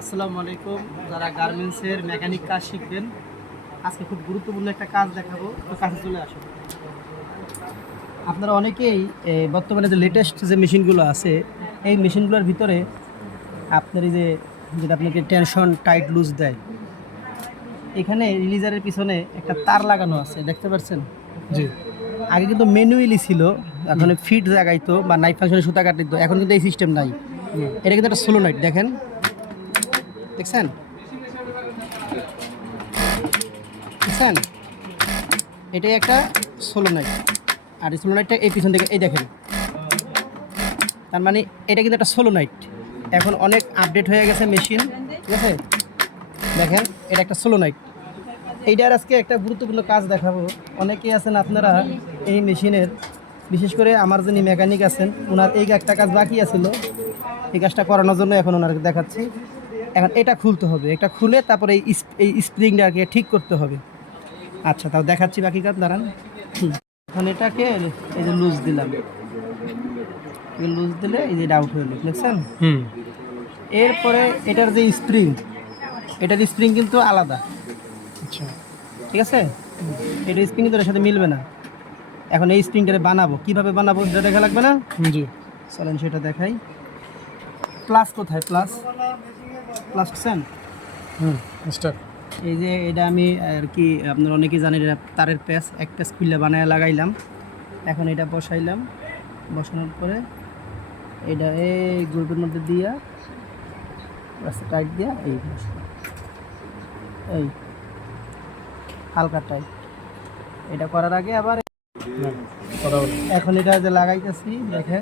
আসসালামু আলাইকুম। যারা গার্মেন্টসের মেকানিক কাজ শিখবেন আজকে খুব গুরুত্বপূর্ণ একটা কাজ দেখাবো। তো কাছে চলে আসুন আপনারা অনেকেই বর্তমানে যে লেটেস্ট যে মেশিনগুলো আছে এই মেশিনগুলোর ভিতরে আপনার এই যে যেটা আপনাকে টেনশন টাইট লুজ দেয় এখানে রিলিজারের পিছনে একটা তার লাগানো আছে দেখতে পাচ্ছেন? জি। আগে কিন্তু ম্যানুয়ালি ছিল এখন ফিট জাগাইতো বা নাইফ ফাংশনে সুতা কাটিত এখন কিন্তু এই সিস্টেম নাই। এটা কিন্তু একটা সোলো নাইট দেখেন? দেখছেন? দেখছেন? এটাই একটা সোলো নাইট আর এই সোলো নাইটটা এই পিছন থেকে এই দেখেন। তার মানে এটা কিন্তু একটা সোলো নাইট এখন অনেক আপডেট হয়ে গেছে মেশিন, ঠিক আছে? দেখেন, এটা একটা সোলো নাইট এইটার আজকে একটা গুরুত্বপূর্ণ কাজ দেখাবো। অনেকেই আছেন আপনারা এই মেশিনের, বিশেষ করে আমার যিনি মেকানিক আছেন ওনার এই একটা কাজ বাকি আছিল। এই কাজটা করানোর জন্য এখন ওনাকে দেখাচ্ছি। এখন এটা খুলতে হবে। এটা খুলে তারপরে এই স্প্রিংটাকে ঠিক করতে হবে। আচ্ছা তাও দেখাচ্ছি বাকি কাজ দাঁড়ান। এখন এটাকে এই যে লুজ দিলাম। এই লুজ দিলে এই যে ডাউট হইল দেখছেন? হুম। এরপরে এটার যে স্প্রিং এটার স্প্রিং কিন্তু আলাদা। আচ্ছা। ঠিক আছে? এটা স্প্রিং কিন্তু এর সাথে মিলবে না। এখন এই স্প্রিংটারে বানাবো। কীভাবে বানাবো সেটা দেখা লাগবে না? জি। চলেন সেটা দেখাই। প্লাস কোথায়? প্লাস? প্লাস সেন হুম স্টার্ট এই যে এটা আমি আর কি আপনার অনেকেই জানেন এটা তারের প্যাচ এক প্যাচ খুললে বানায় লাগাইলাম। এখন এটা বসাইলাম। বসানোর পরে এটা এই গ্রুপের মধ্যে দিয়া টাইট দিয়া এই। এই হালকা টাইট। এটা করার আগে আবার এখন এটা যে লাগাইতেছি দেখেন।